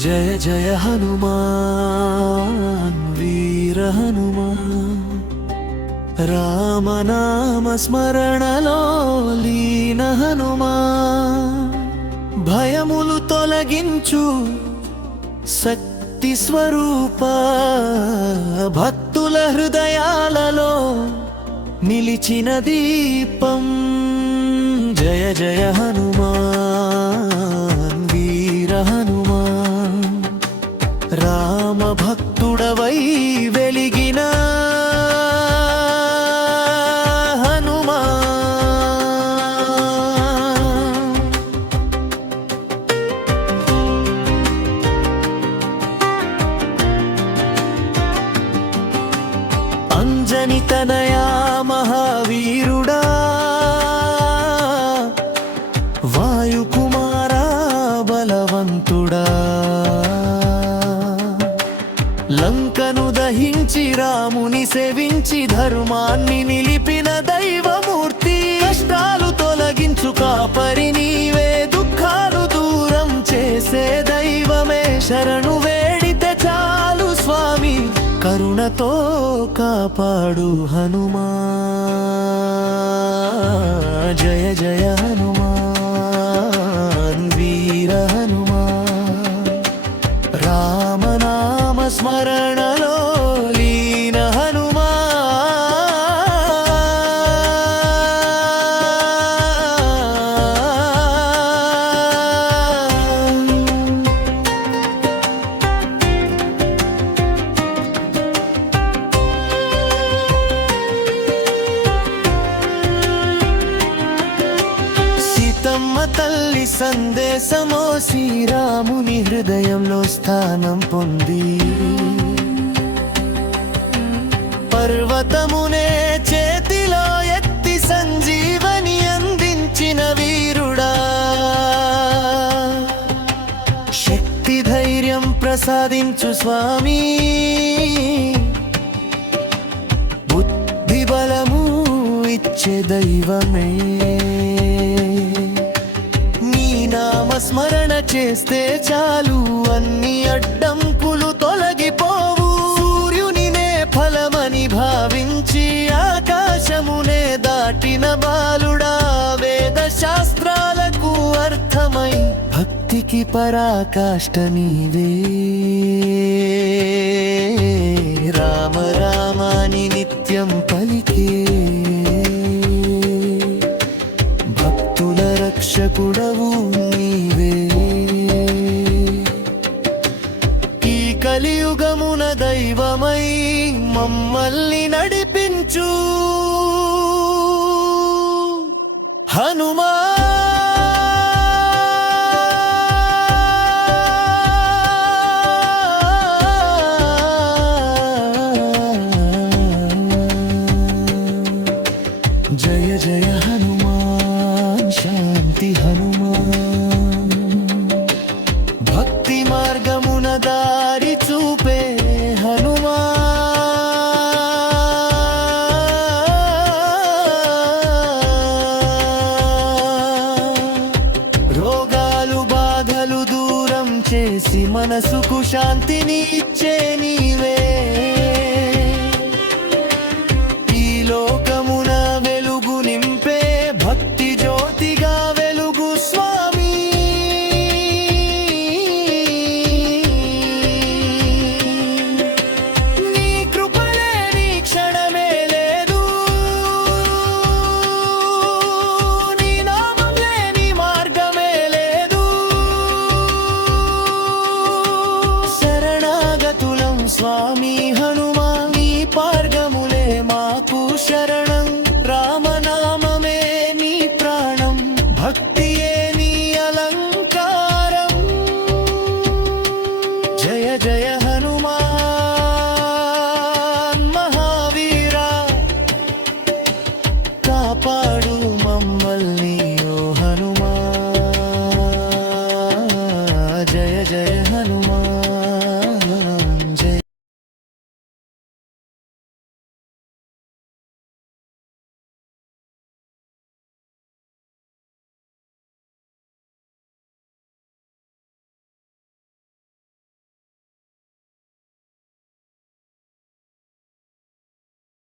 జయ జయ హనుమాన్ వీర హనుమాన్. రామనామ స్మరణలో లీన హనుమా భయములు తొలగించు శక్తి స్వరూప భక్తుల హృదయాలలో నిలిచిన దీపం. జయ జయ హనుమా తనయా మహావీరుడా. వాయుకుమారా బలవంతుడా. లంకను దహించి రాముని సేవించి ధర్మాన్ని నిలిపిన దైవమూర్తి. కష్టాలు తొలగించు కాపరి నీవే. కరుణతో కాపాడు హనుమా. జయ జయ హనుమాన్ వీర హనుమా. రామనామ స్మరణ. సందేశమో శ్రీరాముని హృదయంలో స్థానం పొంది. పర్వతమునే చేతిలో ఎత్తి సంజీవని అందించిన వీరుడా. శక్తి ధైర్యం ప్రసాదించు స్వామి. బుద్ధి బలము ఇచ్చే దైవమే. స్మరణ చేస్తే చాలు. అన్ని అడ్డంకులు తొలగిపోవు. సూర్యునినే ఫలమని భావించి ఆకాశమునే దాటిన బాలుడా. వేద శాస్త్రాలకు అర్థమై భక్తికి పరాకాష్ట నీవే రామ రామాని నిత్యం పలికే. భక్తుల రక్షకుడవు. కలియుగమున దైవమై మమ్మల్ని నడిపించు. హనుమ మనసుకు శాంతిని ఇచ్చే నీవే. స్వామి హనుమా నీ పార్గములే మాకు శరణం. రామనామమే నీ ప్రాణం. భక్తి ఏ నీ అలంకారం. జయ జయ హనుమాన్ మహావీరా. కాపాడు